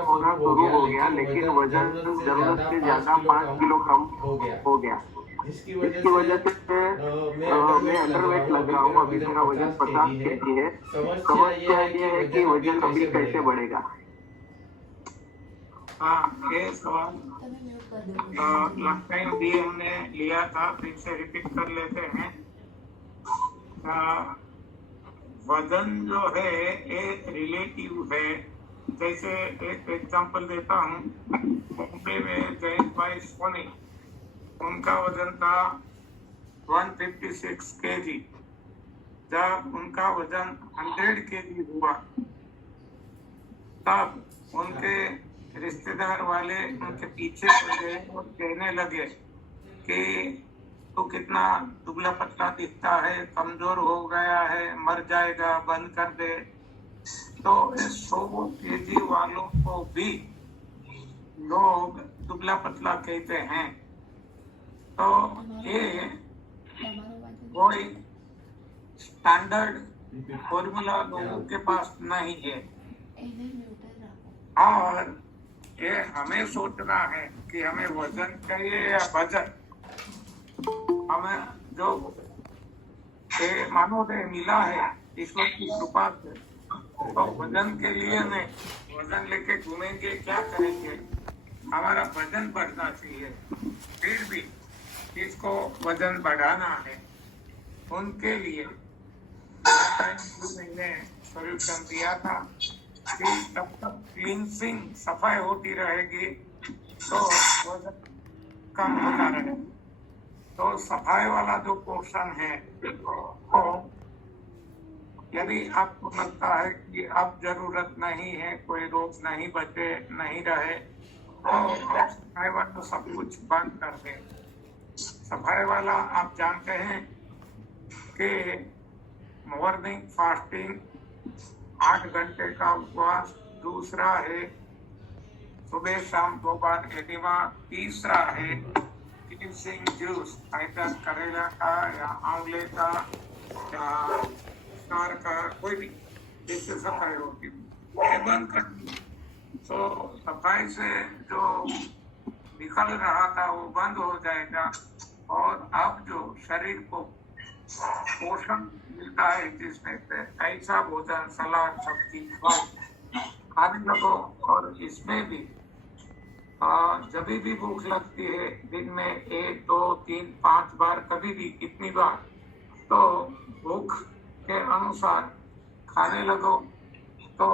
होना शुरू हो गया, लेकिन वजन जरूरत से ज्यादा 5 किलो कम हो गया। जिसकी इसकी वजह से मैं अंडरवेट लग रहा हूँ। अभी मेरा वजन 50 kg है। समस्या ये है कि वजन अभी कैसे बढ़ेगा। हाँ, ये सवाल लास्ट टाइम भी हमने लिया था, फिर से रिपीट कर लेते हैं। वजन जो है एक रिलेटिव है। जैसे एक एग्जांपल देता हूँ, मुंबई में जयंत भाई सोनी, उनका वजन था 156 kg। जब उनका वजन 100 kg हुआ, तब उनके रिश्तेदार वाले उनके पीछे पड़ गए और कहने लगे कि तू कितना दुबला पतला दिखता है, कमजोर हो गया है, मर जाएगा, बंद कर दे। तो इस 100 kg वालों को भी लोग दुबला पतला कहते हैं। तो ये कोई स्टैंडर्ड फॉर्मूला लोगों के पास नहीं है। और ये हमें सोचना है कि हमें वजन चाहिए या वजन। हमें जो मानवदेह मिला है ईश्वर की कृपा से, तो वजन के लिए नहीं, वजन लेके घूमेंगे क्या करेंगे, हमारा वजन बढ़ना चाहिए। फिर भी जिसको वजन बढ़ाना है उनके लिए मैंने सोल्यूशन दिया था कि तब तक क्लींसिंग, सफाई होती रहेगी तो वजन कम होता रहेगा। तो सफाई वाला जो पोर्शन है, तो यदि आपको लगता है कि अब जरूरत नहीं है, कोई रोग नहीं बचे नहीं रहे, तो सफाई वाला सब कुछ बंद कर दे। सफाई वाला आप जानते हैं कि मॉर्निंग फास्टिंग 8 घंटे का उपवास, दूसरा है सुबह शाम 2 बार एनिमा, तीसरा है क्लींसिंग जूस, आइटम करेला का या आंवले का या स्टार का, कोई भी जिससे सफाई होती है, बंद कर दी। तो सफाई से जो निकल रहा था वो बंद हो जाएगा। और अब जो शरीर को पोषण मिलता है जिसमें से ऐसा भोजन, सलाद, सब्जी, फल खाने लगो। और इसमें भी जब भी भूख लगती है, दिन में 1, 2, 3, 5 बार, कभी भी कितनी बार, तो भूख के अनुसार खाने लगो, तो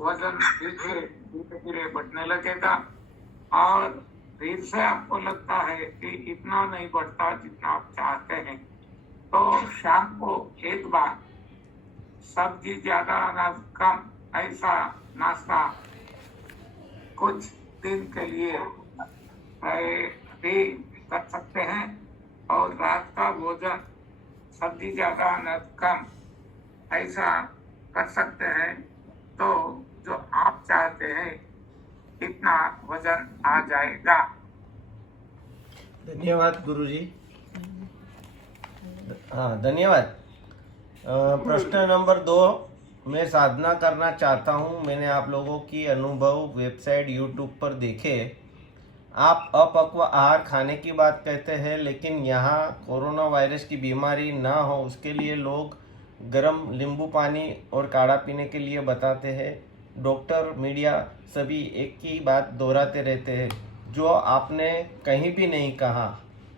वजन धीरे धीरे बढ़ने लगेगा। और फिर से आपको लगता है कि इतना नहीं बढ़ता जितना आप चाहते हैं, तो शाम को एक बार सब्जी ज्यादा, अनाज कम, ऐसा नाश्ता कुछ दिन के लिए भी कर सकते हैं। और रात का भोजन सब्जी ज्यादा, अनाज कम, ऐसा कर सकते हैं। तो जो आप चाहते हैं इतना वजन आ जाएगा। धन्यवाद गुरुजी। हाँ, धन्यवाद। प्रश्न नंबर 2, मैं साधना करना चाहता हूँ। मैंने आप लोगों की अनुभव वेबसाइट यूट्यूब पर देखे। आप अपक्व आहार खाने की बात कहते हैं, लेकिन यहाँ कोरोना वायरस की बीमारी ना हो उसके लिए लोग गर्म नींबू पानी और काढ़ा पीने के लिए बताते हैं। डॉक्टर, मीडिया सभी एक ही बात दोहराते रहते हैं जो आपने कहीं भी नहीं कहा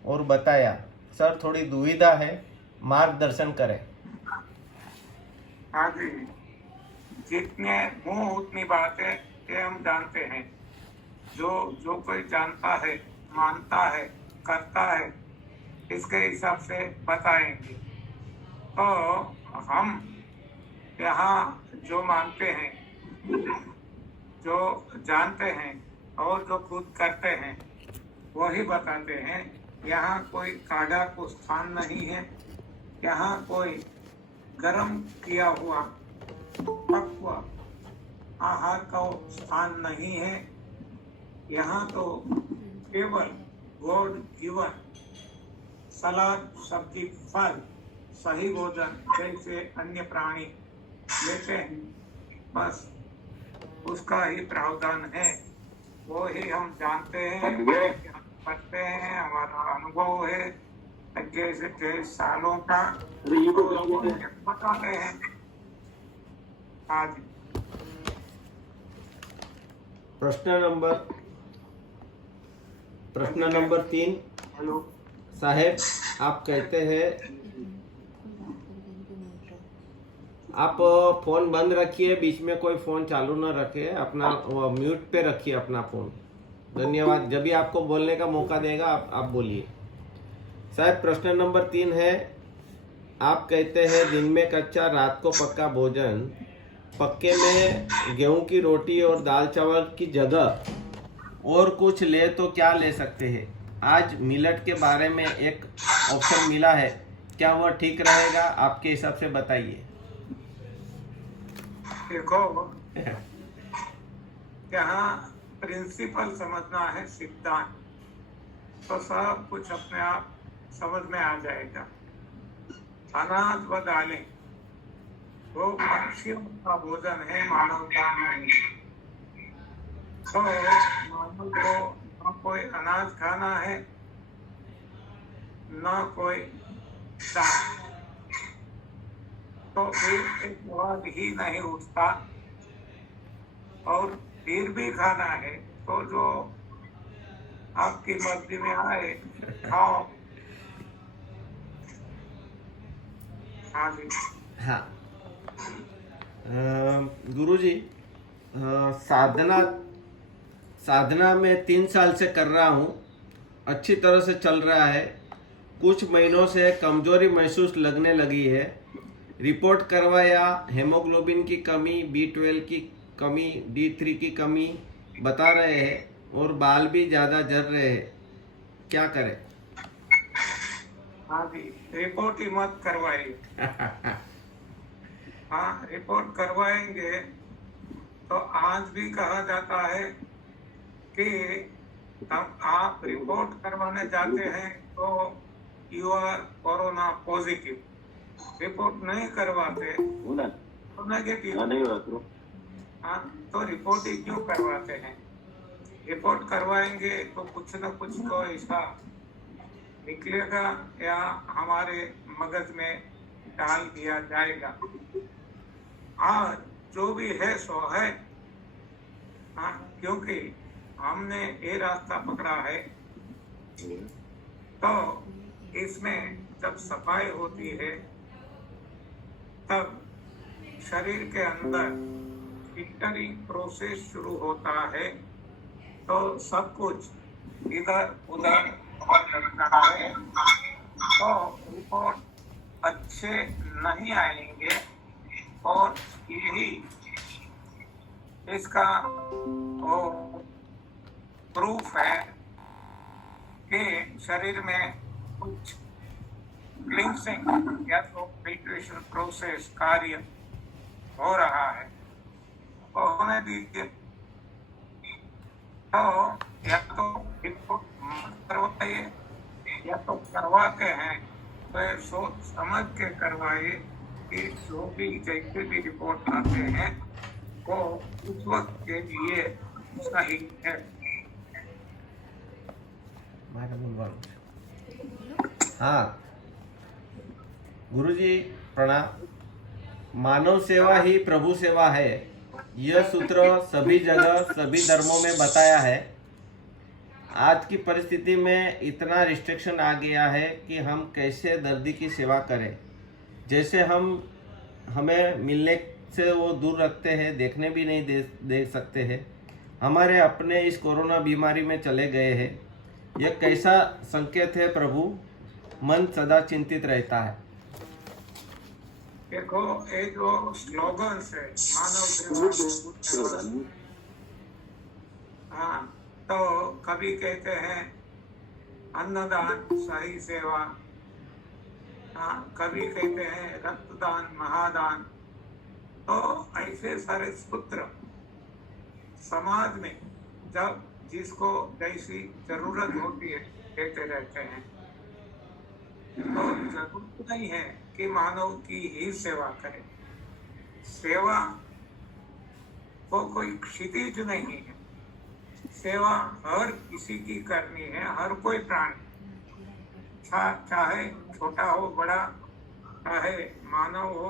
और बताया। सर, थोड़ी दुविधा है, मार्गदर्शन करें। हाँ जी, जितने मुंह उतनी बातें, ये हम जानते हैं। जो कोई जानता है, मानता है, करता है, इसके हिसाब से बताएंगे। तो हम यहाँ जो मानते हैं, जो जानते हैं और जो खुद करते हैं वही बताते हैं। यहाँ कोई काढ़ा को स्थान नहीं है, यहाँ कोई गर्म किया हुआ पक्व आहार का स्थान नहीं है। यहाँ तो केवल गॉड गिवन सलाद, सब्जी, फल, सही भोजन जैसे अन्य प्राणी लेते हैं, बस उसका ही प्रावधान है, वो ही हम जानते हैं, पढ़ते हैं, हमारा अनुभव है 21 से 23 सालों का, बताते हैं। हाँ जी। प्रश्न नंबर 3। हेलो साहेब, आप कहते हैं, आप फोन बंद रखिए, बीच में कोई फोन चालू ना रखे, अपना म्यूट पे रखिए अपना फोन। धन्यवाद। जब भी आपको बोलने का मौका देगा आप बोलिए। साहब, प्रश्न नंबर 3 है, आप कहते हैं दिन में कच्चा रात को पक्का भोजन, पक्के में गेहूं की रोटी और दाल चावल की जगह और कुछ ले तो क्या ले सकते हैं? आज मिलेट के बारे में एक ऑप्शन मिला है, क्या वह ठीक रहेगा? आपके हिसाब से बताइए। देखो, यहाँ प्रिंसिपल समझना है, सिद्धांत, तो सब कुछ अपने आप समझ में आ जाएगा। अनाज व दालें वो मनुष्यों का भोजन है, मानव का नहीं। तो मानव को न कोई अनाज खाना है, न कोई दाल, तो फिर एक सवाल ही नहीं उठता। और फिर भी खाना है तो जो आपकी मर्जी में आए खाओ। हाँ जी। हाँ गुरुजी, साधना में 3 साल से कर रहा हूँ, अच्छी तरह से चल रहा है। कुछ महीनों से कमजोरी महसूस लगने लगी है। रिपोर्ट करवाया, हेमोग्लोबिन की कमी, B12 की कमी, D3 की कमी बता रहे हैं और बाल भी ज़्यादा झड़ रहे हैं, क्या करें? हाँ जी, रिपोर्ट ही मत करवाइए। हाँ, रिपोर्ट करवाएंगे तो आज भी कहा जाता है कि आप रिपोर्ट करवाने जाते हैं तो you are corona positive, report नहीं करवाते तो नेगेटिव। हाँ, तो रिपोर्ट ही क्यों करवाते हैं? रिपोर्ट करवाएंगे तो कुछ न कुछ तो ऐसा निकलेगा या हमारे मगज में डाल दिया जाएगा। आज जो भी है सो है। हाँ, क्योंकि हमने ये रास्ता पकड़ा है, तो इसमें जब सफाई होती है तब शरीर के अंदर फिल्टरिंग प्रोसेस शुरू होता है, तो सब कुछ इधर उधर हो जाता है, तो रिपोर्ट अच्छे नहीं आएंगे। और यही इसका वो प्रूफ है कि शरीर में कुछ क्लींसिंग या तो फिल्ट्रेशन प्रोसेस कार्य हो रहा है, तो होने दीजिए। तो या तो रिपोर्ट करवाइए या तो करवाते हैं तो ये सोच समझ के करवाइए कि जो भी जैसे भी रिपोर्ट आते हैं वो उस वक्त के लिए सही है। हाँ गुरुजी प्रणाम। मानव सेवा ही प्रभु सेवा है, यह सूत्र सभी जगह सभी धर्मों में बताया है। आज की परिस्थिति में इतना रिस्ट्रिक्शन आ गया है कि हम कैसे दर्दी की सेवा करें। जैसे हमें मिलने से वो दूर रखते हैं, देखने भी नहीं दे सकते हैं, हमारे अपने इस कोरोना बीमारी में चले गए हैं। यह कैसा संकेत है प्रभु? मन सदा चिंतित रहता है। देखो, ये जो स्लोगन है मानव सेवा, हाँ, तो कभी कहते हैं अन्नदान सही सेवा, हाँ, कभी कहते हैं रक्तदान महादान। तो ऐसे सारे सूत्र समाज में जब जिसको जैसी जरूरत होती है कहते रहते हैं। तो जरूरत नहीं है कि मानव की ही सेवा करें। सेवा वो कोई क्षितिज नहीं है। सेवा हर किसी की करनी है, हर कोई प्राणी, चाहे छोटा हो बड़ा, चाहे मानव हो,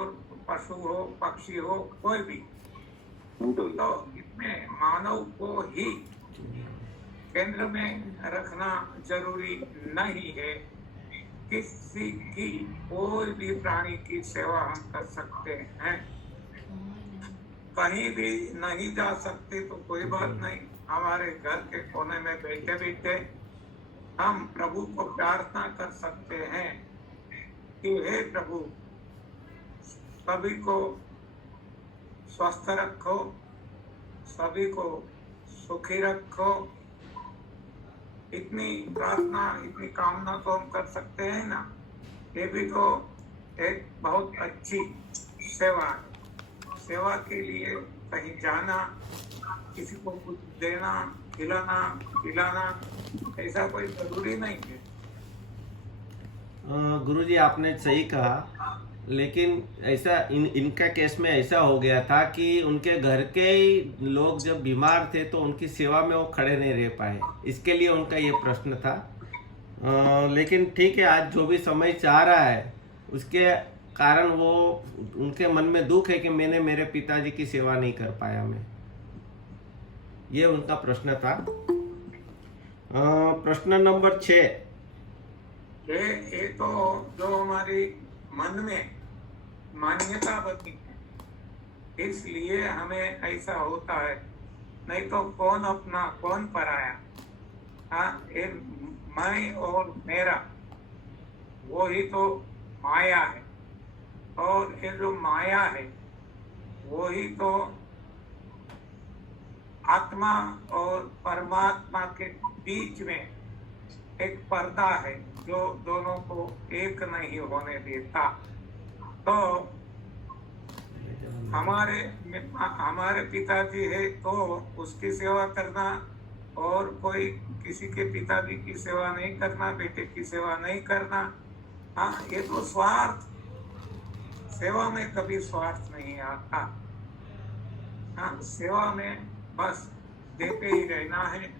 पशु हो, पक्षी हो, कोई भी। तो इसमें मानव को ही केंद्र में रखना जरूरी नहीं है। किसी की कोई भी प्राणी की सेवा हम कर सकते हैं। कहीं भी नहीं जा सकते तो कोई बात नहीं, हमारे घर के कोने में बैठे बैठे हम प्रभु को प्रार्थना कर सकते हैं कि हे प्रभु, सभी को स्वस्थ रखो, सभी को सुखी रखो। इतनी प्रार्थना, इतनी कामना तो हम कर सकते हैं ना। ये भी तो एक बहुत अच्छी सेवा है। सेवा के लिए कहीं जाना, किसी को कुछ देना, खिलाना पिलाना, ऐसा कोई जरूरी नहीं है। गुरुजी आपने सही कहा, लेकिन ऐसा इनका केस में ऐसा हो गया था कि उनके घर के ही लोग जब बीमार थे तो उनकी सेवा में वो खड़े नहीं रह पाए, इसके लिए उनका ये प्रश्न था। लेकिन ठीक है, आज जो भी समय चाह रहा है उसके कारण वो उनके मन में दुख है कि मैंने मेरे पिताजी की सेवा नहीं कर पाया मैं, ये उनका प्रश्न था। प्रश्न नंबर 6। ये तो जो हमारी मन में मान्यता बनी है, इसलिए हमें ऐसा होता है। नहीं तो कौन अपना कौन पराया। हाँ, ये मैं और मेरा वो ही तो माया है, और ये जो माया है वो ही तो आत्मा और परमात्मा के बीच में एक पर्दा है जो दोनों को एक नहीं होने देता। तो हमारे पिताजी है तो उसकी सेवा करना, और कोई किसी के पिताजी की सेवा नहीं करना, बेटे की सेवा नहीं करना। हाँ, ये तो स्वार्थ, सेवा में कभी स्वार्थ नहीं आता। हाँ, सेवा में बस देते ही रहना है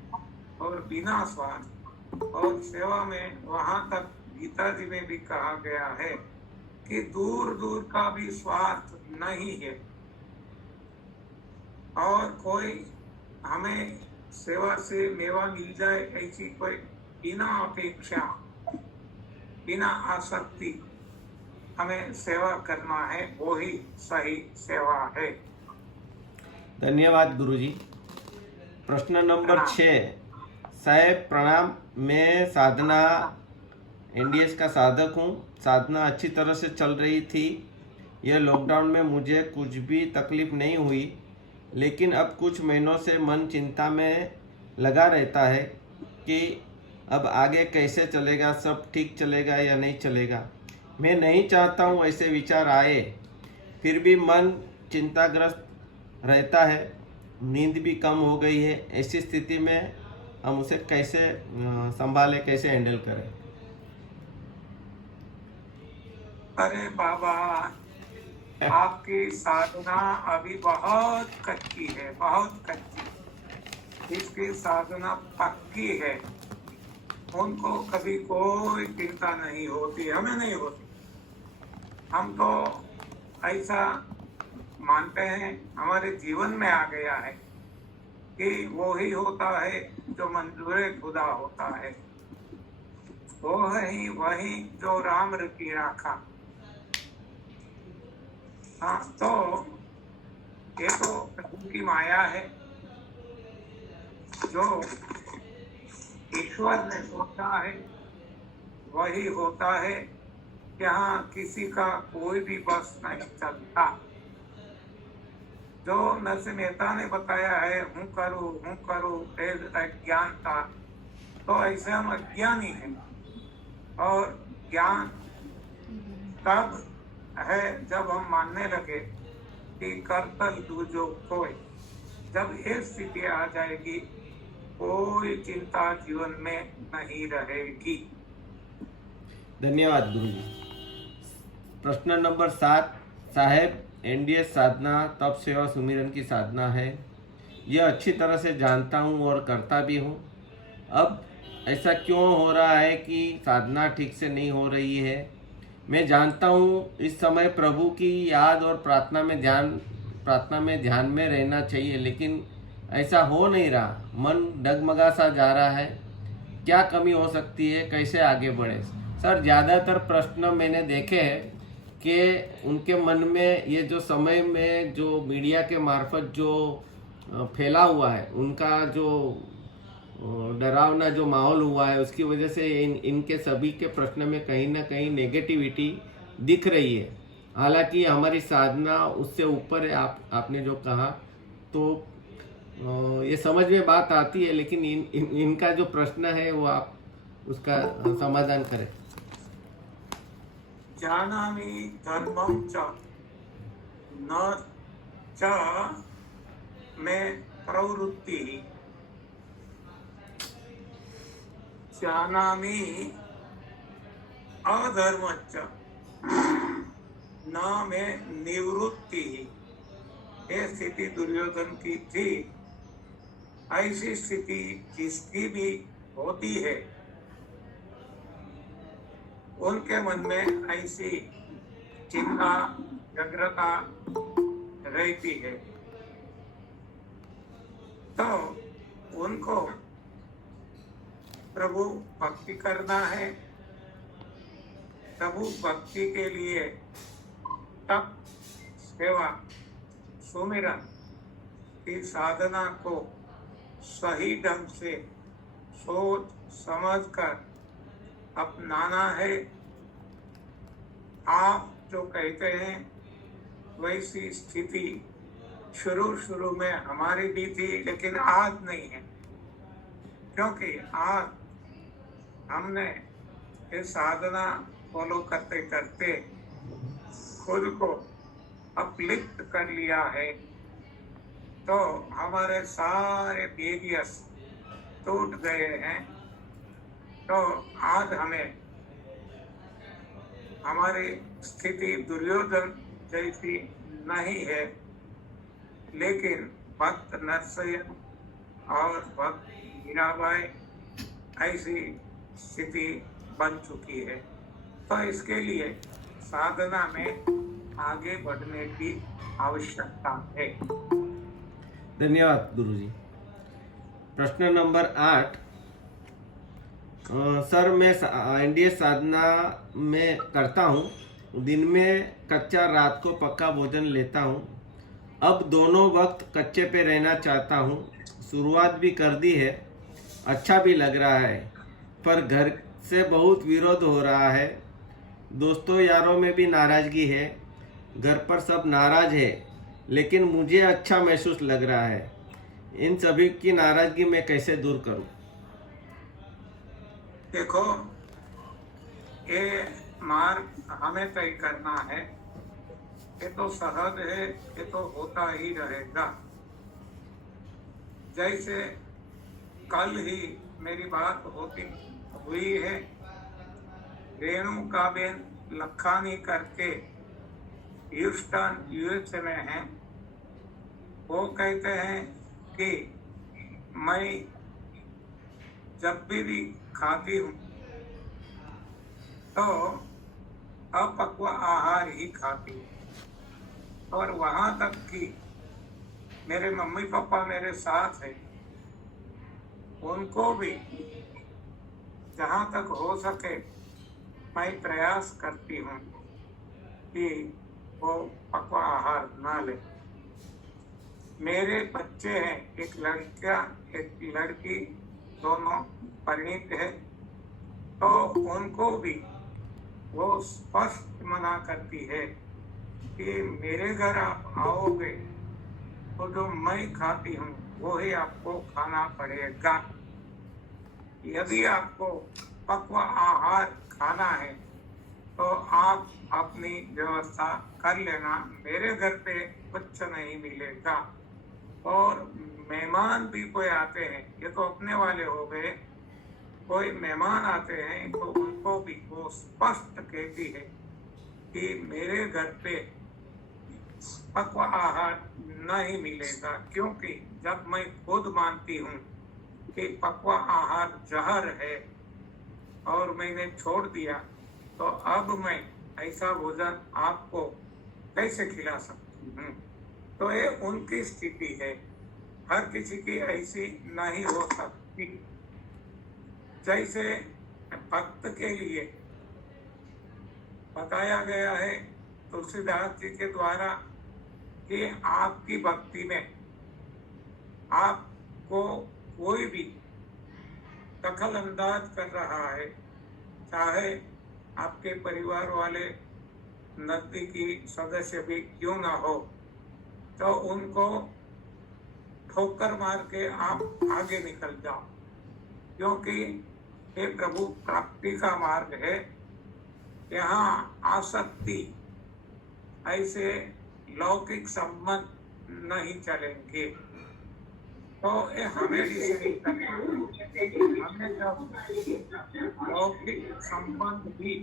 और बिना स्वार्थ। और सेवा में वहां तक गीता जी में भी कहा गया है कि दूर दूर का भी स्वार्थ नहीं है। और कोई हमें सेवा से मेवा मिल जाए ऐसी कोई बिना अपेक्षा, बिना आसक्ति हमें सेवा करना है, वो ही सही सेवा है। धन्यवाद गुरुजी। प्रश्न नंबर 6। साहेब प्रणाम, मैं साधना एनडीएस का साधक हूँ। साधना अच्छी तरह से चल रही थी। यह लॉकडाउन में मुझे कुछ भी तकलीफ नहीं हुई, लेकिन अब कुछ महीनों से मन चिंता में लगा रहता है कि अब आगे कैसे चलेगा, सब ठीक चलेगा या नहीं चलेगा। मैं नहीं चाहता हूँ ऐसे विचार आए, फिर भी मन चिंताग्रस्त रहता है। नींद भी कम हो गई है। ऐसी स्थिति में हम उसे कैसे संभालें, कैसे हैंडल करें? अरे बाबा, आपकी साधना अभी बहुत कच्ची है, बहुत कच्ची। इसकी साधना पक्की है, उनको कभी कोई चिंता नहीं होती, हमें नहीं होती। हम तो ऐसा मानते हैं, हमारे जीवन में आ गया है कि वो ही होता है जो मंजूर खुदा होता है, वो है ही वही जो राम रखी राखा। हाँ, तो ये तो प्रभु की माया है। जो ईश्वर ने सोचा है वही होता है। यहाँ किसी का कोई भी बस नहीं चलता। जो नरसिंह मेहता ने बताया है, हूँ करूँ अज्ञानता, तो ऐसे हम अज्ञानी हैं। और ज्ञान तब है जब हम मानने लगे कि करतल दूजो कोई। जब ये स्थिति आ जाएगी, कोई चिंता जीवन में नहीं रहेगी। धन्यवाद गुरुजी। प्रश्न नंबर 7। साहेब, एनडीएस साधना तप सेवा सुमिरन की साधना है। ये अच्छी तरह से जानता हूँ और करता भी हूँ। अब ऐसा क्यों हो रहा है कि साधना ठीक से नहीं हो रही है? मैं जानता हूँ इस समय प्रभु की याद और प्रार्थना में ध्यान में रहना चाहिए, लेकिन ऐसा हो नहीं रहा। मन डगमगा सा जा रहा है। क्या कमी हो सकती है? कैसे आगे बढ़े? सर, ज़्यादातर प्रश्न मैंने देखे हैं कि उनके मन में ये जो समय में जो मीडिया के मार्फत जो फैला हुआ है, उनका जो डरावना जो माहौल हुआ है, उसकी वजह से इनके सभी के प्रश्न में कहीं ना कहीं नेगेटिविटी दिख रही है। हालांकि हमारी साधना उससे ऊपर है। आपने जो कहा तो ये समझ में बात आती है, लेकिन इनका जो प्रश्न है वो आप उसका समाधान करें। जानामि धर्मं च न च मे प्रवृत्ति, जानामि अधर्मच्च न मे निवृत्ति। ये स्थिति दुर्योधन की थी। ऐसी स्थिति जिसकी भी होती है, उनके मन में ऐसी चिंता व्यग्रता रहती है। तो उनको प्रभु भक्ति करना है। प्रभु भक्ति के लिए तप, सेवा, सुमिरन की साधना को सही ढंग से सोच समझकर अपनाना है। आप जो कहते हैं वैसी स्थिति शुरू में हमारी भी थी, लेकिन आज नहीं है, क्योंकि आज हमने ये साधना फॉलो करते करते खुद को अपलिफ्ट कर लिया है। तो हमारे सारे बेरियस टूट गए हैं। तो आज हमें हमारी स्थिति दुर्योधन जैसी नहीं है, लेकिन भक्त नरसिंह और भक्त मीराबाई ऐसी स्थिति बन चुकी है। तो इसके लिए साधना में आगे बढ़ने की आवश्यकता है। धन्यवाद गुरुजी। प्रश्न नंबर 8। सर, मैं एनडीए साधना में करता हूँ। दिन में कच्चा, रात को पक्का भोजन लेता हूँ। अब दोनों वक्त कच्चे पे रहना चाहता हूँ। शुरुआत भी कर दी है, अच्छा भी लग रहा है, पर घर से बहुत विरोध हो रहा है। दोस्तों यारों में भी नाराज़गी है। घर पर सब नाराज़ है, लेकिन मुझे अच्छा महसूस लग रहा है। इन सभी की नाराज़गी मैं कैसे दूर करूं? देखो, ये मार्ग हमें तय करना है। ये तो सहज है, ये तो होता ही रहेगा। जैसे कल ही मेरी बात हुई है, रेणुकाबेन लखानी करके ह्यूस्टन यूएसए में हैं। वो कहते हैं कि मैं जब भी खाती हूँ तो अपक्व आहार ही खाती हूँ। और वहां तक कि मेरे मम्मी पापा मेरे साथ है, उनको भी जहां तक हो सके मैं प्रयास करती हूँ कि वो पक्वा आहार ना ले। मेरे बच्चे हैं, एक लड़का एक लड़की, दोनों परिणीत है। तो उनको भी वो स्पष्ट मना करती है कि मेरे घर आप आओगे तो जो मैं खाती हूँ वो ही आपको खाना पड़ेगा। यदि आपको पक्वा आहार खाना है तो आप अपनी व्यवस्था कर लेना, मेरे घर पे कुछ नहीं मिलेगा। और मेहमान भी कोई आते हैं, ये तो अपने वाले हो गए, कोई मेहमान आते हैं तो उनको भी वो स्पष्ट कहती है कि मेरे घर पे पक्व आहार नहीं मिलेगा, क्योंकि जब मैं खुद मानती हूँ कि पक्व आहार जहर है और मैंने छोड़ दिया, तो अब मैं ऐसा भोजन आपको कैसे खिला सकती हूँ। तो ये उनकी स्थिति है, हर किसी की ऐसी नहीं हो सकती। जैसे भक्त के लिए बताया गया है तुलसीदास जी के द्वारा कि आपकी भक्ति में आपको कोई भी दखल अंदाज कर रहा है, चाहे आपके परिवार वाले नजदीकी सदस्य भी क्यों ना हो, तो उनको ठोकर मार के आप आगे निकल जाओ, क्योंकि ये प्रभु प्राप्ति का मार्ग है। यहाँ आसक्ति, ऐसे लौकिक संबंध नहीं चलेंगे। तो ये हमें डिसाइड करना है, हमें जब लौकिक संबंध भी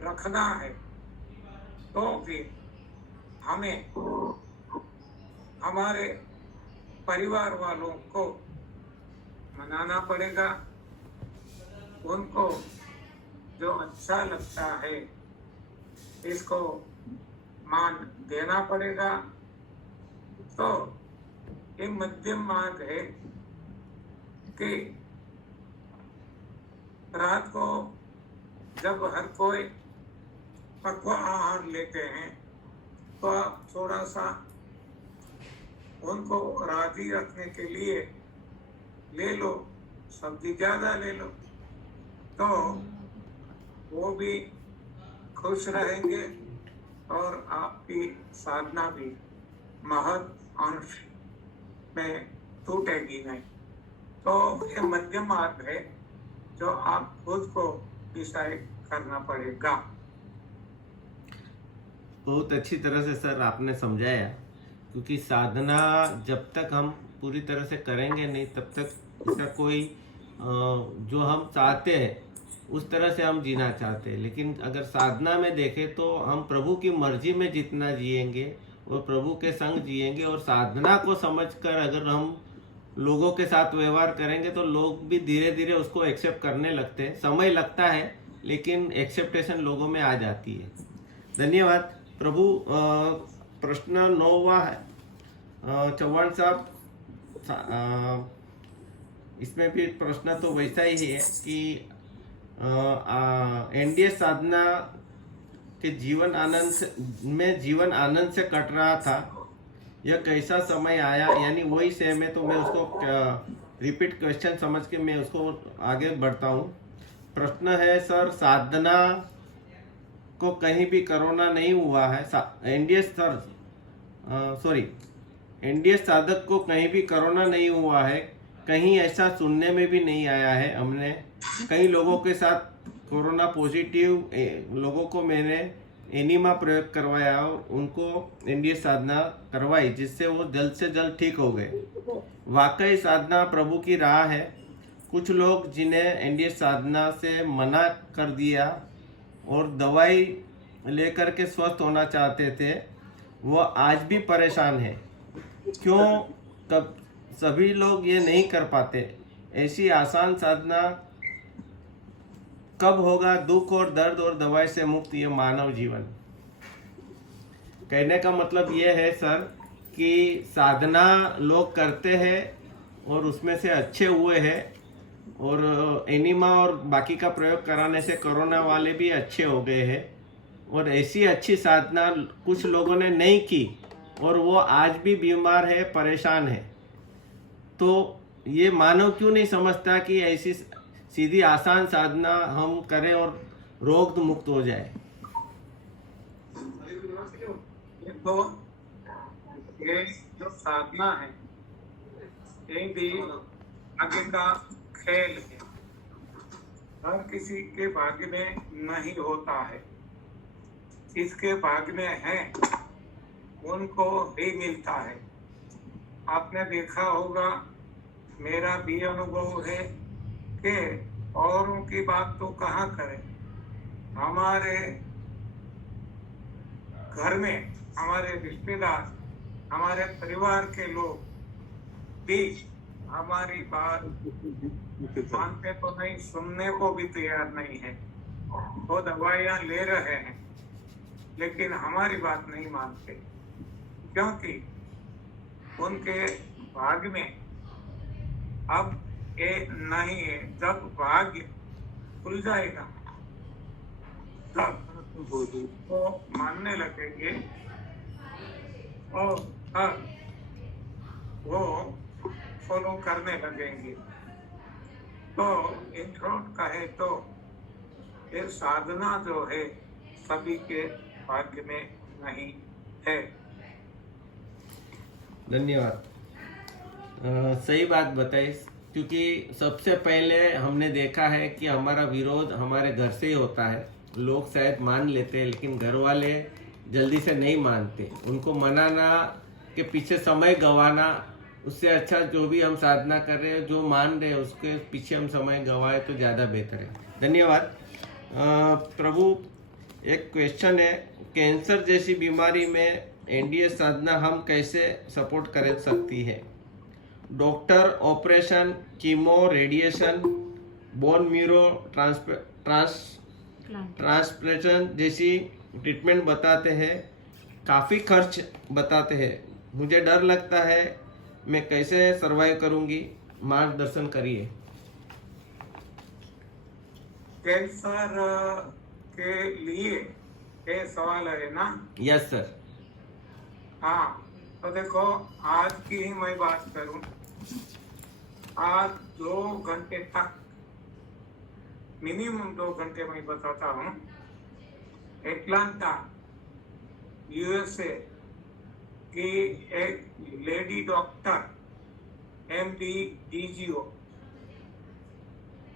रखना है तो फिर हमें हमारे परिवार वालों को मनाना पड़ेगा, उनको जो अच्छा लगता है इसको मान देना पड़ेगा। तो ये मध्यम मार्ग है कि रात को जब हर कोई पक्व आहार लेते हैं तो आप थोड़ा सा उनको राजी रखने के लिए ले लो, सब्जी ज्यादा ले लो, तो वो भी खुश रहेंगे और आपकी साधना भी महत अंश में टूटेगी नहीं। तो ये मध्यम मार्ग है जो आप खुद को डिसाइड करना पड़ेगा। बहुत अच्छी तरह से सर आपने समझाया, क्योंकि साधना जब तक हम पूरी तरह से करेंगे नहीं तब तक इसका कोई जो हम चाहते हैं उस तरह से हम जीना चाहते हैं। लेकिन अगर साधना में देखें तो हम प्रभु की मर्जी में जितना जिएंगे और प्रभु के संग जिएंगे, और साधना को समझकर अगर हम लोगों के साथ व्यवहार करेंगे तो लोग भी धीरे धीरे उसको एक्सेप्ट करने लगते हैं। समय लगता है लेकिन एक्सेप्टेशन लोगों में आ जाती है। धन्यवाद प्रभु। प्रश्न 9वां है चौहान साहब, इसमें भी प्रश्न तो वैसा ही है कि एनडीए साधना के जीवन आनंद से कट रहा था, यह कैसा समय आया, यानी वही सेम है। तो मैं उसको रिपीट क्वेश्चन समझ के मैं उसको आगे बढ़ता हूँ। प्रश्न है सर, साधना को कहीं भी कोरोना नहीं हुआ है, एनडीए साधक को कहीं भी कोरोना नहीं हुआ है, कहीं ऐसा सुनने में भी नहीं आया है। हमने कई लोगों के साथ कोरोना पॉजिटिव लोगों को मैंने एनिमा प्रयोग करवाया और उनको एनडीए साधना करवाई, जिससे वो जल्द से जल्द ठीक हो गए। वाकई साधना प्रभु की राह है। कुछ लोग जिन्हें एनडीए साधना से मना कर दिया और दवाई लेकर के स्वस्थ होना चाहते थे, वो आज भी परेशान है। क्यों कब सभी लोग ये नहीं कर पाते? ऐसी आसान साधना कब होगा? दुख और दर्द और दवाई से मुक्त ये मानव जीवन। कहने का मतलब ये है सर कि साधना लोग करते हैं और उसमें से अच्छे हुए हैं, और एनिमा और बाकी का प्रयोग कराने से कोरोना वाले भी अच्छे हो गए हैं। और ऐसी अच्छी साधना कुछ लोगों ने नहीं की और वो आज भी बीमार है, परेशान है। तो ये मानव क्यों नहीं समझता कि ऐसी सीधी आसान साधना हम करें और रोग मुक्त हो जाए? तो ये जो साधना है ये भी आगे का खेल है, हर किसी के भाग्य में नहीं होता है। इसके भाग्य में है उनको ही मिलता है। आपने देखा होगा, मेरा भी अनुभव है कि औरों की बात तो कहाँ करें, हमारे घर में हमारे रिश्तेदार, हमारे परिवार के लोग भी हमारी बात मानते तो नहीं, सुनने को भी तैयार नहीं है। वो दवाइयां ले रहे हैं लेकिन हमारी बात नहीं मानते, क्योंकि उनके भाग्य में अब ये नहीं है। जब भाग्य खुल जाएगा तब वो मानने लगेंगे और अब वो फॉलो करने लगेंगे। तो इन शॉर्ट कहे तो ये साधना जो है सभी के भाग्य में नहीं है। धन्यवाद। सही बात बताई, क्योंकि सबसे पहले हमने देखा है कि हमारा विरोध हमारे घर से ही होता है। लोग शायद मान लेते हैं लेकिन घर वाले जल्दी से नहीं मानते। उनको मनाना के पीछे समय गंवाना, उससे अच्छा जो भी हम साधना कर रहे हैं, जो मान रहे हैं, उसके पीछे हम समय गंवाए तो ज़्यादा बेहतर है। धन्यवाद। प्रभु, एक क्वेश्चन है, कैंसर जैसी बीमारी में एनडीए साधना हम कैसे सपोर्ट कर सकती है? Doctor, operation, chemo, radiation, bone marrow transplantation जैसी ट्रीटमेंट बताते हैं, काफ़ी खर्च बताते हैं। मुझे डर लगता है, मैं कैसे सरवाइव करूंगी? मार्गदर्शन करिए। कैंसर के लिए ये सवाल है ना? Yes sir. हाँ, तो देखो, आज की ही मैं बात करूं। आज 2 घंटे तक, मिनिमम 2 घंटे मैं बताता हूँ, एटलांटा यूएसए की एक लेडी डॉक्टर एमडी डीजीओ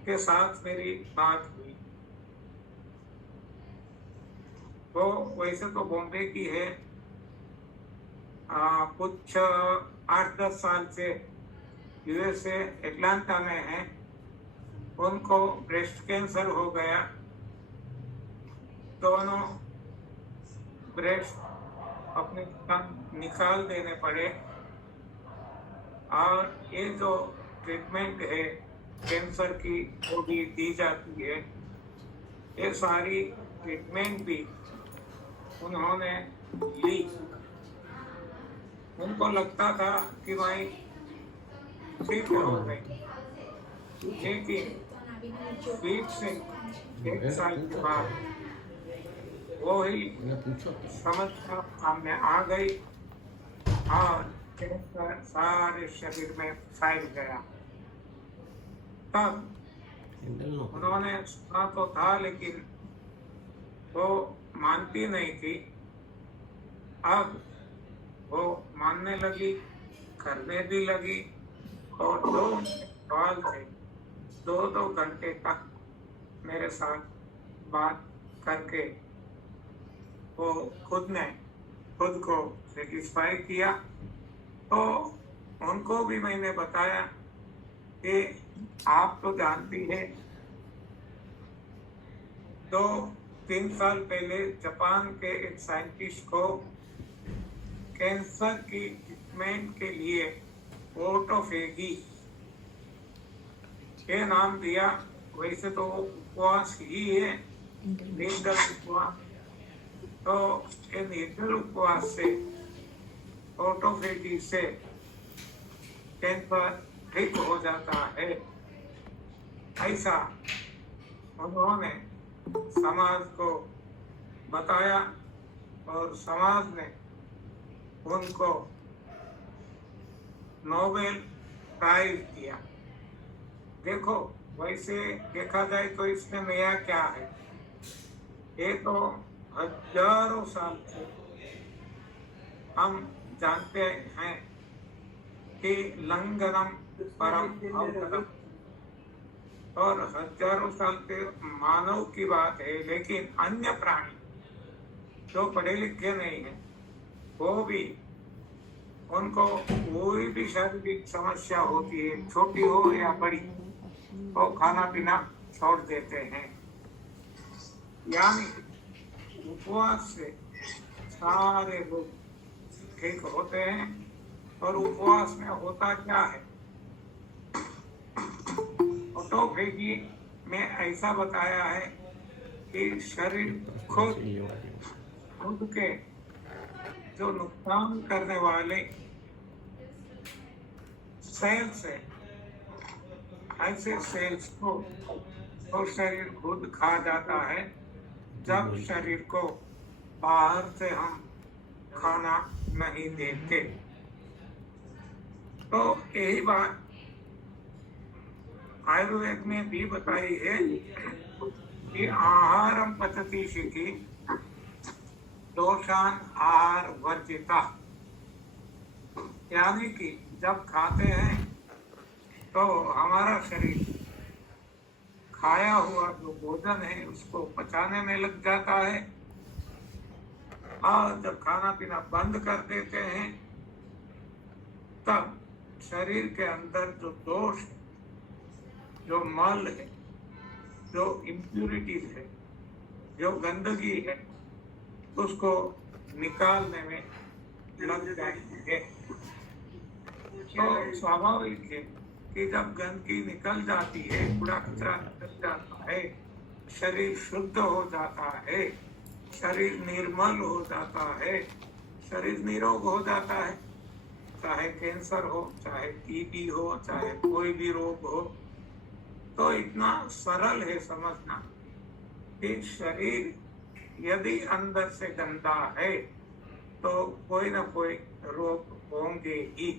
के साथ मेरी बात हुई। तो वैसे तो बॉम्बे की है, कुछ 8-10 साल से यूएसए एटलांटा में है। उनको ब्रेस्ट कैंसर हो गया, दोनों ब्रेस्ट अपने निकाल देने पड़े। और ये जो ट्रीटमेंट है कैंसर की, वो भी दी जाती है। ये सारी ट्रीटमेंट भी उन्होंने ली। उनको लगता था कि भाई ठीक हो गई, लेकिन ठीक से 1 साल के बाद वो ही समस्या सामने आ गई और कैंसर सारे शरीर में फैल गया। तब उन्होंने सुना तो था लेकिन वो मानती नहीं थी। अब वो मानने लगी, करने भी लगी और 2 सवाल थे, 2 घंटे तक मेरे साथ बात करके वो खुद ने खुद को सेटिस्फाई किया। तो उनको भी मैंने बताया कि आप तो जानती है, 2-3 साल पहले जापान के एक साइंटिस्ट को कैंसर की ट्रीटमेंट के लिए ऑटोफेगी के नाम दिया। वैसे तो उपवास ही है, निर्जल उपवास। तो ये निर्जल उपवास से, ऑटोफेगी से कैंसर ठीक हो जाता है, ऐसा उन्होंने समाज को बताया और समाज ने उनको नोबेल प्राइज दिया। देखो, वैसे देखा जाए तो इसमें नया क्या है? ये तो हजारों साल से हम जानते हैं कि लंघनम परम अवगतम, और हजारों साल से मानव की बात है। लेकिन अन्य प्राणी जो पढ़े लिखे नहीं है, वो भी, उनको कोई भी शारीरिक समस्या होती है, छोटी हो या बड़ी, वो खाना पीना छोड़ देते हैं। यानी उपवास से सारे रोग ठीक होते हैं। और उपवास में होता क्या है, ऑटोफेगी में ऐसा बताया है कि शरीर खुद के जो नुकसान करने वाले सेल्स है, ऐसे सेल्स को तो शरीर खुद खा जाता है जब शरीर को बाहर से हम खाना नहीं देते। तो यही बात आयुर्वेद में भी बताई है कि आहारम पचति शिखी दोषान आहार वर्जिता, यानी कि जब खाते हैं तो हमारा शरीर खाया हुआ जो भोजन है उसको पचाने में लग जाता है, और जब खाना पीना बंद कर देते हैं तब शरीर के अंदर जो दोष, जो मल है, जो इम्प्यूरिटीज है, जो गंदगी है, उसको निकालने में लग जाएंगे। तो स्वाभाविक है कि जब गंदगी निकल जाती है, कूड़ा कचरा निकल जाता है, शरीर शुद्ध हो जाता है, शरीर निर्मल हो जाता है, शरीर निरोग हो जाता है। चाहे कैंसर हो, चाहे टीबी हो, चाहे कोई भी रोग हो, तो इतना सरल है समझना कि शरीर यदि अंदर से गंदा है तो कोई ना कोई रोग होंगे ही,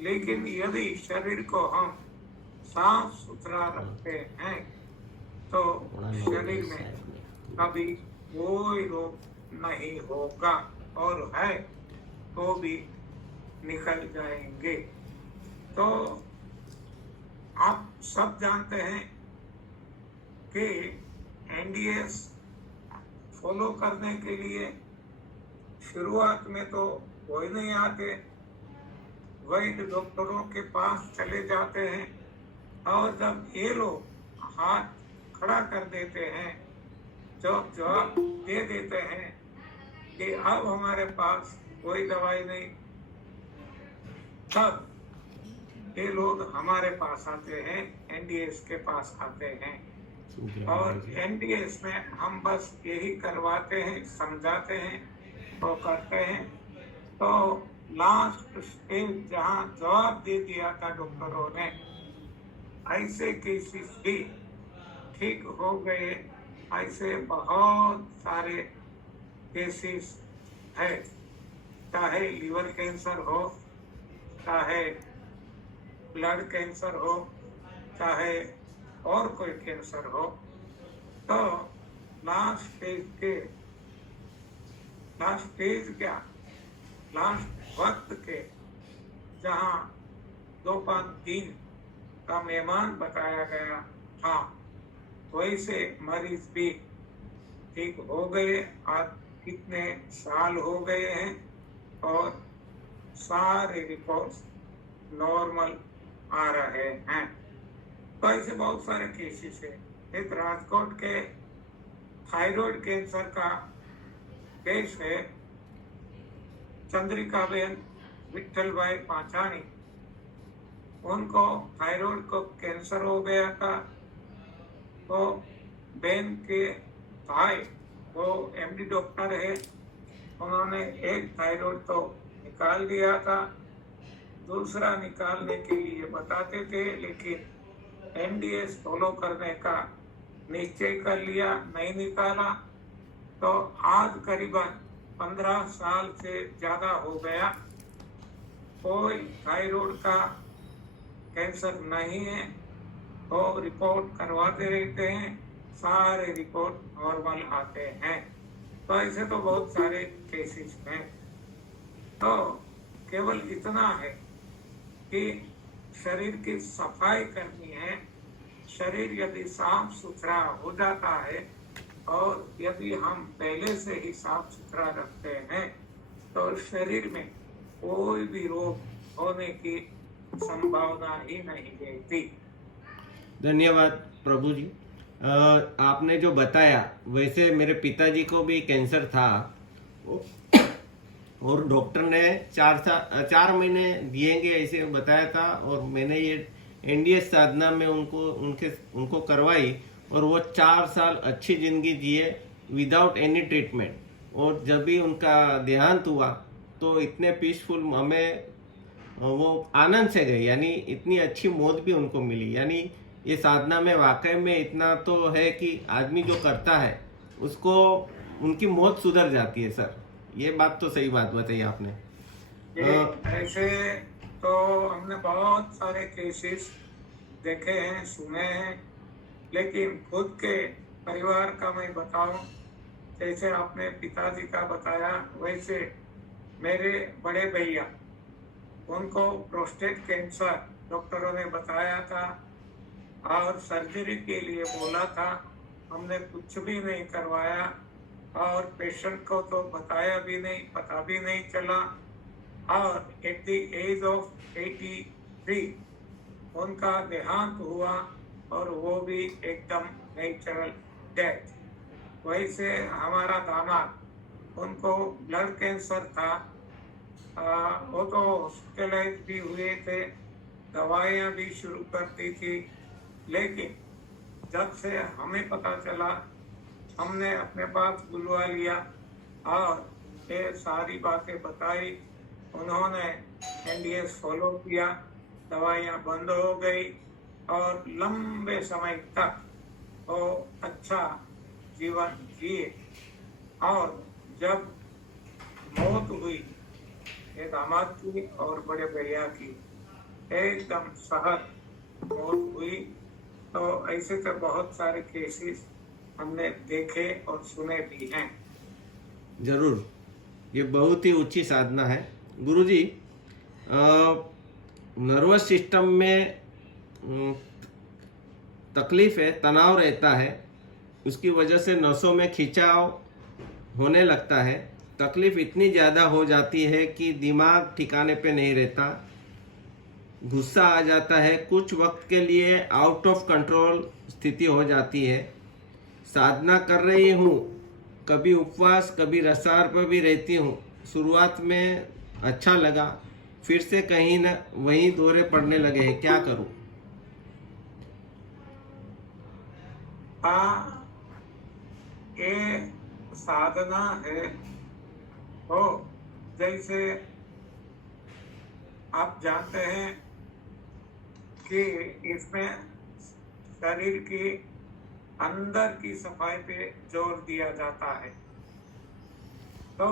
लेकिन यदि शरीर को हम साफ सुथरा रखते हैं तो शरीर में कभी कोई रोग नहीं होगा, और है तो भी निकल जाएंगे। तो आप सब जानते हैं कि एनडीएस फॉलो करने के लिए शुरुआत में तो कोई नहीं आते, वैद्य डॉक्टरों के पास चले जाते हैं, और जब ये लोग हाथ खड़ा कर देते हैं, जवाब दे देते हैं कि अब हमारे पास कोई दवाई नहीं, तब ये लोग हमारे पास आते हैं, एनडीएस के पास आते हैं, और एनडीएस में हम बस यही करवाते हैं, समझाते हैं तो करते हैं। तो लास्ट स्टेज जहाँ जवाब दे दिया था डॉक्टरों ने, ऐसे केसेस भी ठीक हो गए। ऐसे बहुत सारे केसेस है, चाहे लिवर कैंसर हो, चाहे ब्लड कैंसर हो, चाहे और कोई कैंसर हो, तो लास्ट स्टेज क्या, लास्ट वक्त के जहाँ 2-5 दिन का मेहमान बताया गया था, वैसे मरीज भी ठीक हो गए। आज कितने साल हो गए हैं और सारे रिपोर्ट्स नॉर्मल आ रहे हैं। तो ऐसे बहुत सारे केसेस है। एक राजकोट के थायराइड कैंसर का केस है, चंद्रिकाबेन विठ्ठलभाई पाचानी, उनको थायराइड को कैंसर हो गया था। तो बेन के भाई वो एमडी डॉक्टर है, उन्होंने एक थायराइड तो निकाल दिया था, दूसरा निकालने के लिए बताते थे, लेकिन एनडीएस फॉलो करने का निश्चय कर लिया, नहीं निकाला। तो आज करीबन 15 साल से ज्यादा हो गया, कोई थायराइड का कैंसर नहीं है, तो रिपोर्ट करवाते रहते हैं, सारे रिपोर्ट नॉर्मल आते हैं। तो ऐसे तो बहुत सारे केसेस हैं। तो केवल इतना है कि शरीर की सफाई करनी है। शरीर यदि साफ सुथरा हो जाता है और यदि हम पहले से ही साफ सुथरा रखते हैं तो शरीर में कोई भी रोग होने की संभावना ही नहीं रहती। धन्यवाद प्रभु जी। आपने जो बताया, वैसे मेरे पिताजी को भी कैंसर था, और डॉक्टर ने 4 महीने दिएंगे ऐसे बताया था, और मैंने ये एनडीएस साधना में उनको करवाई, और वो 4 साल अच्छी जिंदगी जिए विदाउट एनी ट्रीटमेंट। और जब भी उनका देहांत हुआ तो इतने पीसफुल, हमें वो आनंद से गए, यानी इतनी अच्छी मौत भी उनको मिली। यानी ये साधना में वाकई में इतना तो है कि आदमी जो करता है उसको उनकी मौत सुधर जाती है सर। ये बात तो सही बात बताई आपने। ऐसे तो हमने बहुत सारे केसेस देखे हैं, सुने हैं, लेकिन खुद के परिवार का मैं बताऊं, जैसे आपने पिताजी का बताया, वैसे मेरे बड़े भैया, उनको प्रोस्टेट कैंसर डॉक्टरों ने बताया था और सर्जरी के लिए बोला था। हमने कुछ भी नहीं करवाया और पेशेंट को तो बताया भी नहीं, पता भी नहीं चला, और एट द एज ऑफ 83 उनका देहांत हुआ, और वो भी एकदम नेचुरल डेथ। वैसे हमारा दामाद, उनको ब्लड कैंसर था, वो तो हॉस्पिटलाइज भी हुए थे, दवाइयाँ भी शुरू कर दी थी, लेकिन जब से हमें पता चला, हमने अपने पास बुलवा लिया और ये सारी बातें बताई। उन्होंने एनडीएस फॉलो किया, दवाइयाँ बंद हो गई, और लंबे समय तक वो अच्छा जीवन जिए। और जब मौत हुई ये दामाद की और बड़े भैया की, एकदम सहज मौत हुई। तो ऐसे तो बहुत सारे केसेस हमने देखे और सुने भी हैं। जरूर, ये बहुत ही ऊंची साधना है गुरुजी। नर्वस सिस्टम में तकलीफ है, तनाव रहता है, उसकी वजह से नसों में खिंचाव होने लगता है। तकलीफ इतनी ज़्यादा हो जाती है कि दिमाग ठिकाने पे नहीं रहता, गुस्सा आ जाता है, कुछ वक्त के लिए आउट ऑफ कंट्रोल स्थिति हो जाती है। साधना कर रही हूँ, कभी उपवास कभी रसार पर भी रहती हूँ। शुरुआत में अच्छा लगा, फिर से कहीं न वहीं दौरे पड़ने लगे हैं, क्या करूँ? ये साधना है, तो जैसे आप जानते हैं कि इसमें शरीर की अंदर की सफाई पे जोर दिया जाता है। तो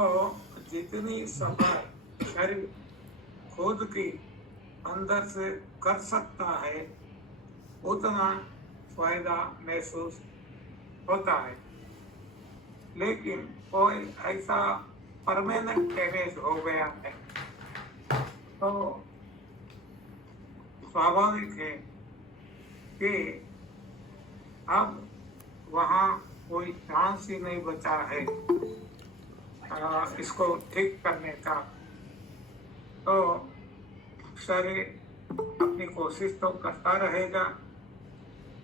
जितनी सफाई शरीर खुद की अंदर से कर सकता है, उतना फायदा महसूस होता है। लेकिन कोई ऐसा परमानेंट डैमेज हो गया है तो स्वाभाविक है कि अब वहाँ कोई चांस ही नहीं बचा है इसको ठीक करने का। तो शरीर अपनी कोशिश तो करता रहेगा,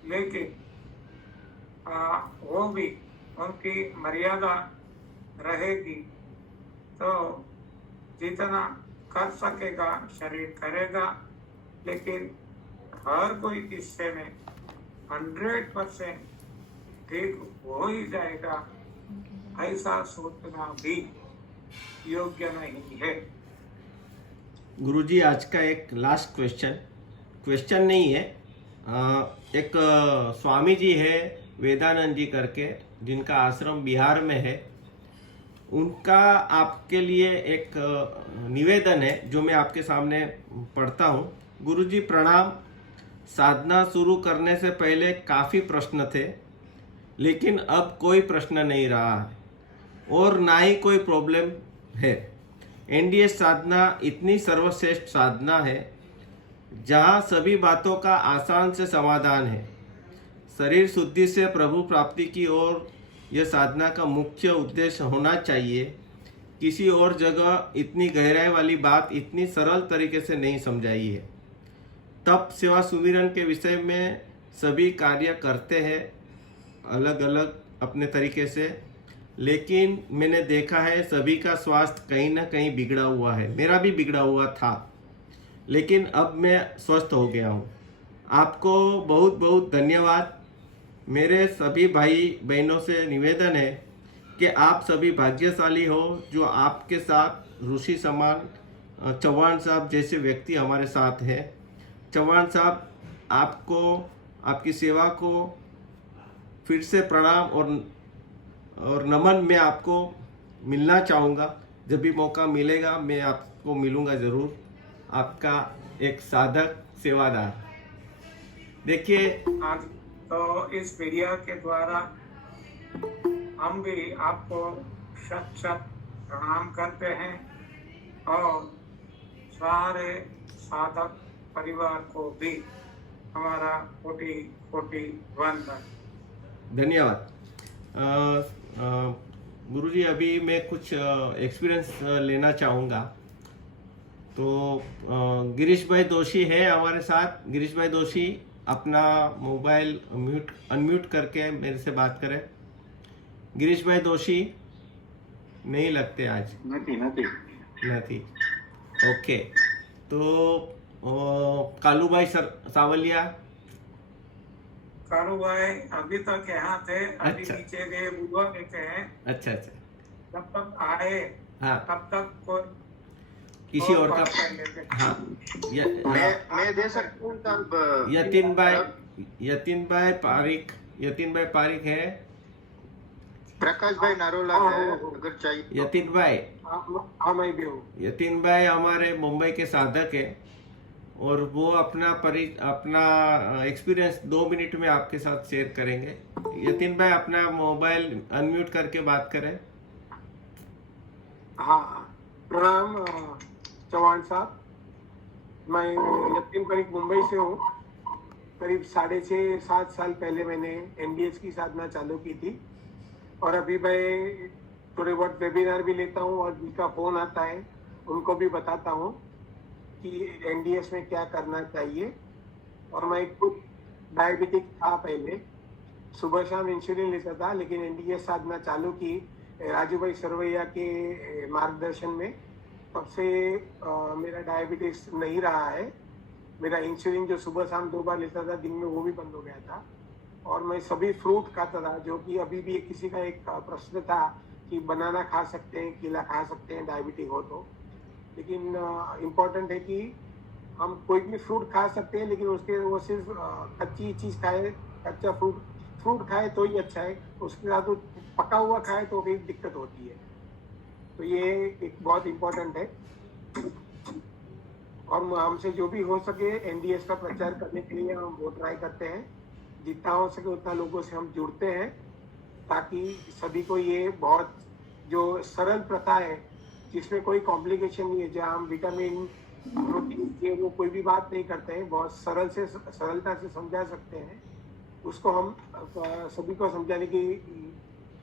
लेकिन वो भी उनकी मर्यादा रहेगी। तो जितना कर सकेगा शरीर करेगा, लेकिन हर कोई हिस्से में 100% ठीक हो ही जाएगा, ऐसा सोचना भी योग्य नहीं है। गुरुजी, आज का एक लास्ट क्वेश्चन नहीं है, एक स्वामी जी है वेदानंद जी करके, जिनका आश्रम बिहार में है, उनका आपके लिए एक निवेदन है जो मैं आपके सामने पढ़ता हूँ। गुरुजी प्रणाम। साधना शुरू करने से पहले काफ़ी प्रश्न थे, लेकिन अब कोई प्रश्न नहीं रहा है और ना ही कोई प्रॉब्लम है। एनडीएस साधना इतनी सर्वश्रेष्ठ साधना है जहाँ सभी बातों का आसान से समाधान है। शरीर शुद्धि से प्रभु प्राप्ति की ओर यह साधना का मुख्य उद्देश्य होना चाहिए। किसी और जगह इतनी गहराई वाली बात इतनी सरल तरीके से नहीं समझाई है। तप सेवा सुमिरन के विषय में सभी कार्य करते हैं अलग अलग अपने तरीके से, लेकिन मैंने देखा है सभी का स्वास्थ्य कहीं ना कहीं बिगड़ा हुआ है, मेरा भी बिगड़ा हुआ था, लेकिन अब मैं स्वस्थ हो गया हूँ। आपको बहुत बहुत धन्यवाद। मेरे सभी भाई बहनों से निवेदन है कि आप सभी भाग्यशाली हो जो आपके साथ ऋषि समान चौहान साहब जैसे व्यक्ति हमारे साथ हैं। चौहान साहब, आपको आपकी सेवा को फिर से प्रणाम और नमन मैं आपको मिलना चाहूँगा। जब भी मौका मिलेगा मैं आपको मिलूँगा ज़रूर। आपका एक साधक सेवादार। देखिए, आज तो इस मीडिया के द्वारा हम भी आपको शत शत प्रणाम करते हैं और सारे साधक परिवार को भी हमारा कोटि कोटि वंदन। धन्यवाद। गुरुजी, अभी मैं कुछ एक्सपीरियंस लेना चाहूँगा। तो गिरीश भाई दोषी है हमारे साथ। गिरीश भाई दोषी, अपना मोबाइल अनम्यूट करके मेरे से बात करें। गिरीश भाई दोषी नहीं लगते आज। नहीं। ओके, तो कालू भाई सावलिया। कालू भाई अभी तक यहाँ थे, अभी अच्छा। नीचे गए, बुआ लेके हैं। अच्छा। जब तक आए हाँ, तब तक कोई किसी और बात का। कर लेते हैं। हाँ, मैं दे सकता हूँ तब। यतीन भाई पारिक है। प्रकाश भाई नारोला है, अगर चाहिए। यतीन भाई, हाँ मैं भी हूँ। यतीन भाई हमारे मुंबई के साधक है और वो अपना एक्सपीरियंस 2 मिनट में आपके साथ शेयर करेंगे। यतीन भाई, अपना मोबाइल अनम्यूट करके बात करें। हाँ, प्रणाम चौहान साहब। मैं यतीन परीक मुंबई से हूँ। करीब 6.5-7 साल पहले मैंने एनडीएस की साधना चालू की थी और अभी मैं थोड़े बहुत वेबिनार भी लेता हूँ और जिनका फोन आता है उनको भी बताता हूँ कि एनडीएस में क्या करना चाहिए। और मैं खुद डायबिटिक था पहले, सुबह शाम इंसुलिन लेता था, लेकिन एनडीएस साधना चालू की राजू भाई सरवैया के मार्गदर्शन में, तब से मेरा डायबिटीज नहीं रहा है। मेरा इंसुलिन जो सुबह शाम 2 बार लेता था दिन में, वो भी बंद हो गया था और मैं सभी फ्रूट खाता था। जो कि अभी भी किसी का एक प्रश्न था कि बनाना खा सकते हैं, केला खा सकते हैं डायबिटिक हो तो, लेकिन इम्पोर्टेंट है कि हम कोई भी फ्रूट खा सकते हैं, लेकिन उसके वो सिर्फ कच्ची चीज़ खाए, कच्चा फ्रूट खाए तो ही अच्छा है। उसके साथ वो पका हुआ खाए तो फिर दिक्कत होती है। तो ये एक बहुत इम्पोर्टेंट है और हमसे जो भी हो सके एनडीएस का प्रचार करने के लिए हम वो ट्राई करते हैं। जितना हो सके उतना लोगों से हम जुड़ते हैं ताकि सभी को ये बहुत जो सरल प्रथा है जिसमें कोई कॉम्प्लिकेशन नहीं है, जहाँ हम विटामिन प्रोटीन ये वो कोई भी बात नहीं करते हैं, बहुत सरलता से समझा सकते हैं, उसको हम सभी को समझाने की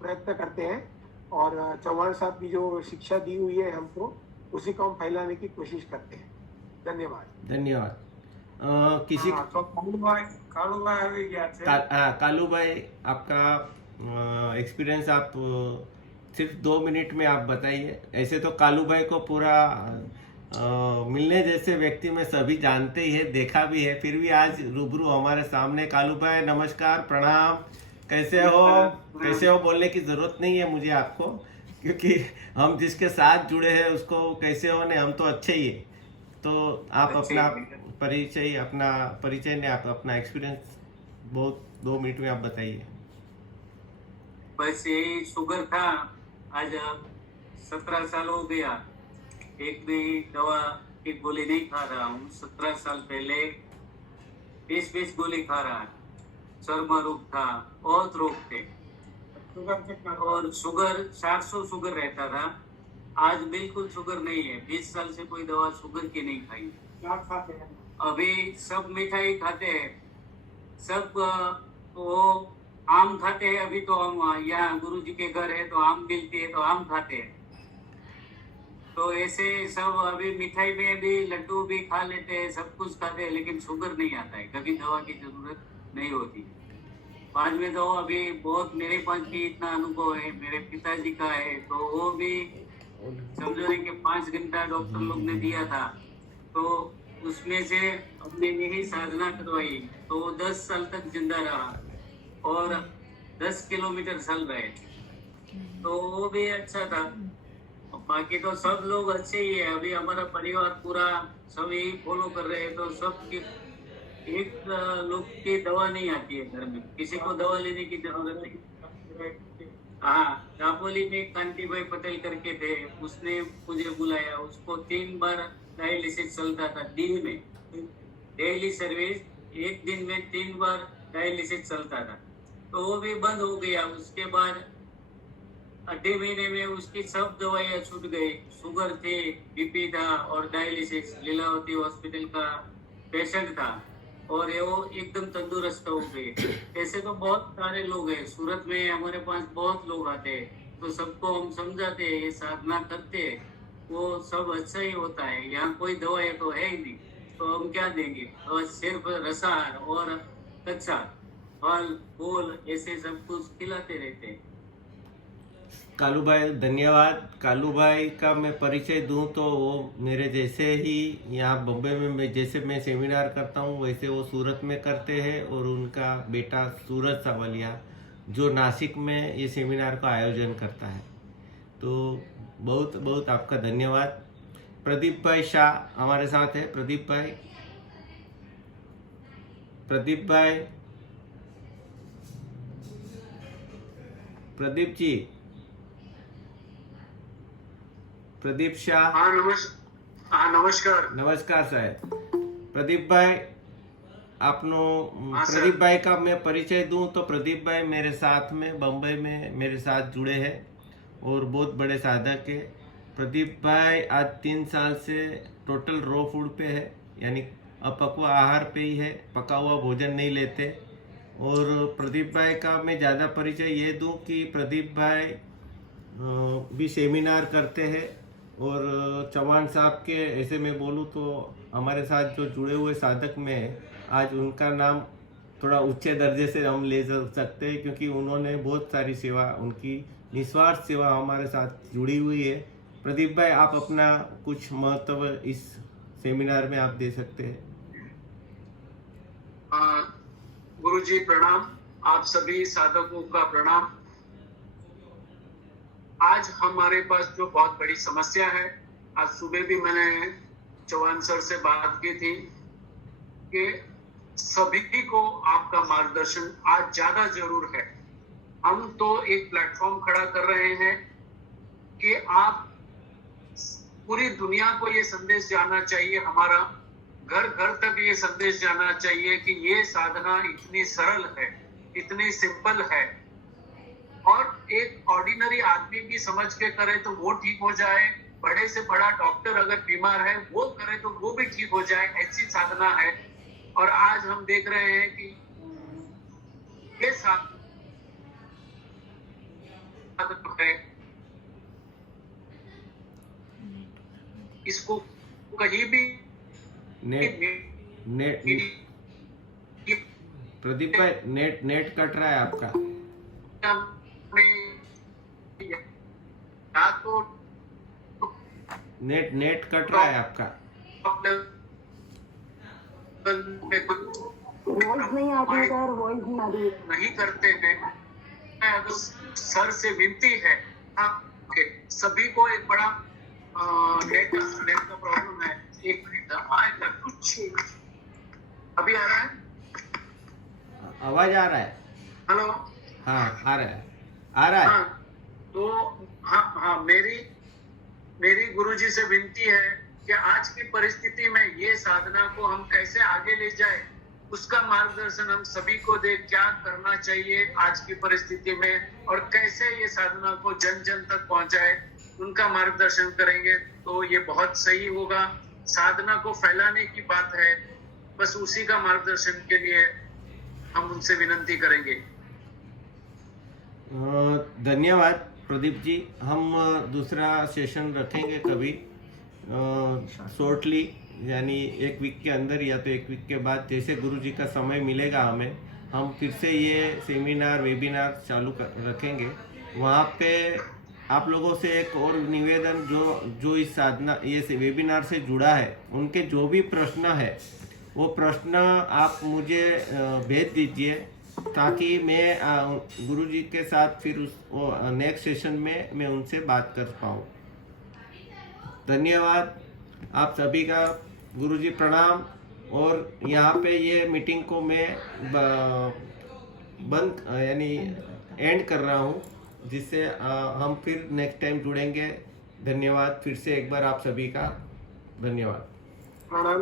प्रयत्न करते हैं। और चौहान साहब की जो शिक्षा दी हुई है हमको, उसी को हम फैलाने की कोशिश करते हैं। धन्यवाद। किसी हाँ, तो कालू भाई अभी गया थे। कालू भाई, आपका एक्सपीरियंस आप सिर्फ 2 मिनट में आप बताइए। ऐसे तो कालू भाई को पूरा मिलने जैसे व्यक्ति में सभी जानते ही है, देखा भी है, फिर भी आज रूबरू हमारे सामने। कालू भाई नमस्कार, प्रणाम। कैसे हो बोलने की जरूरत नहीं है मुझे आपको, क्योंकि हम जिसके साथ जुड़े हैं उसको कैसे हो, नहीं हम तो अच्छे ही है। तो आप अपना परिचय ने आप अपना एक्सपीरियंस बहुत 2 मिनट में आप बताइए। बस यही शुगर था, आज 17 साल हो गया, एक भी दवा की गोली नहीं खा रहा हूँ। 17 साल पहले 20 गोली खा रहा है। चर्म रोग था, बहुत रोग थे और शुगर 400 शुगर रहता था। आज बिल्कुल शुगर नहीं है। 20 साल से कोई दवा शुगर की नहीं खाई। क्या खाते हैं? अभी सब मिठाई खाते हैं, सब वो आम खाते हैं। अभी तो हम यहाँ गुरु जी के घर है तो आम मिलती है तो आम खाते हैं। तो ऐसे सब अभी मिठाई में भी लड्डू भी खा लेते हैं, सब कुछ खाते हैं, लेकिन शुगर नहीं आता है। कभी दवा की जरूरत नहीं होती। बाद में तो अभी बहुत मेरे पास भी इतना अनुभव है, मेरे पिताजी का है, तो वो भी समझो रहे कि 5 घंटा डॉक्टर लोग ने दिया था, तो उसमें से हमने यही साधना करवाई, तो वो 10 साल तक जिंदा रहा और 10 किलोमीटर चल रहे, तो वो भी अच्छा था। बाकी तो सब लोग अच्छे ही है, अभी हमारा परिवार पूरा सब यही फॉलो कर रहे हैं, तो सब की एक लोग की दवा नहीं आती है घर में, किसी को दवा लेने की जरूरत नहीं। हाँ, दापोली में कांति भाई पटेल करके थे, उसने मुझे बुलाया, उसको 3 बार डायलिसिस चलता था दिन में, डेली सर्विस, एक दिन में 3 बार डायलिसिस चलता था, तो वो भी बंद हो गया। उसके बाद 8 महीने में उसकी सब दवाइयाँ छूट गई, शुगर थी, बीपी था और डायलिसिस, लीलावती हॉस्पिटल का पेशेंट था और वो एकदम तंदुरुस्त हो गए। ऐसे तो बहुत सारे लोग हैं, सूरत में हमारे पास बहुत लोग आते हैं, तो सबको हम समझाते हैं, ये साधना करते हैं, वो सब अच्छा ही होता है, यहाँ कोई दवाई तो है ही नहीं, तो हम क्या देंगे, और सिर्फ रसायन और कच्चा फल फूल ऐसे सब कुछ खिलाते रहते हैं। कालू भाई धन्यवाद। कालू भाई का मैं परिचय दूं तो वो मेरे जैसे ही यहाँ बम्बई में मैं सेमिनार करता हूँ वैसे वो सूरत में करते हैं, और उनका बेटा सूरज सावलिया जो नासिक में ये सेमिनार का आयोजन करता है। तो बहुत बहुत आपका धन्यवाद। प्रदीप भाई शाह हमारे साथ है। प्रदीप भाई, प्रदीप भाई, प्रदीप जी, प्रदीप शाह। हाँ नमस्कार। नमस्कार साहब। प्रदीप भाई आपनो प्रदीप भाई का मैं परिचय दूं तो प्रदीप भाई मेरे साथ में बम्बई में मेरे साथ जुड़े हैं और बहुत बड़े साधक है। प्रदीप भाई आज 3 साल से टोटल रॉ फूड पे है, यानी अपक्वा आहार पे ही है, पका हुआ भोजन नहीं लेते। और प्रदीप भाई का मैं ज़्यादा परिचय ये दूं कि प्रदीप भाई भी सेमिनार करते हैं, और चौहान साहब के ऐसे मैं बोलूँ तो हमारे साथ जो जुड़े हुए साधक में आज उनका नाम थोड़ा ऊंचे दर्जे से हम ले सकते हैं, क्योंकि उन्होंने बहुत सारी सेवा, उनकी निस्वार्थ सेवा हमारे साथ जुड़ी हुई है। प्रदीप भाई आप अपना कुछ महत्व इस सेमिनार में आप दे सकते हैं। गुरुजी प्रणाम, आप सभी साधकों का प्रणाम। आज हमारे पास जो बहुत बड़ी समस्या है, आज सुबह भी मैंने चौहान सर से बात की थी कि सभी को आपका मार्गदर्शन आज ज्यादा जरूर है। हम तो एक प्लेटफॉर्म खड़ा कर रहे हैं कि आप पूरी दुनिया को ये संदेश जाना चाहिए, हमारा घर घर तक ये संदेश जाना चाहिए कि ये साधना इतनी सरल है, इतनी सिंपल है, और एक ऑर्डिनरी आदमी भी समझ के करे तो वो ठीक हो जाए, बड़े से बड़ा डॉक्टर अगर बीमार है वो करे तो वो भी ठीक हो जाए, ऐसी साधना है। और आज हम देख रहे हैं कि ये साधना है, इसको कहीं भी नेट प्रदीप भाई नेट कट रहा है आपका। नेट कट रहा है आपका। वॉइस नहीं आती सर, वॉइस नहीं आ रही। नहीं करते हैं। अगर सर से विनती है, हाँ, सभी को एक बड़ा नेट का प्रॉब्लम है। एक मिनट आएगा कुछ, अभी आ रहा है, आवाज आ रहा है। हेलो, हाँ आ रहा है, आ रहा है। हाँ, तो हाँ मेरी गुरुजी से विनती है कि आज की परिस्थिति में ये साधना को हम कैसे आगे ले जाए, उसका मार्गदर्शन हम सभी को दे। क्या करना चाहिए आज की परिस्थिति में और कैसे ये साधना को जन जन तक पहुंचाए, उनका मार्गदर्शन करेंगे तो ये बहुत सही होगा। साधना को फैलाने की बात है, बस उसी का मार्गदर्शन के लिए हम उनसे विनती करेंगे। धन्यवाद प्रदीप जी। हम दूसरा सेशन रखेंगे कभी शॉर्टली, यानी 1 वीक के अंदर या तो 1 वीक के बाद, जैसे गुरु जी का समय मिलेगा हमें हम फिर से ये सेमिनार वेबिनार चालू रखेंगे। वहाँ पे आप लोगों से एक और निवेदन, जो इस साधना ये वेबिनार से जुड़ा है, उनके जो भी प्रश्न है वो प्रश्न आप मुझे भेज दीजिए, ताकि मैं गुरुजी के साथ फिर नेक्स्ट सेशन में मैं उनसे बात कर पाऊँ। धन्यवाद आप सभी का, गुरुजी प्रणाम। और यहाँ पे ये मीटिंग को मैं बंद यानी एंड कर रहा हूँ, जिससे हम फिर नेक्स्ट टाइम जुड़ेंगे। धन्यवाद फिर से एक बार आप सभी का, धन्यवाद। प्रणाम।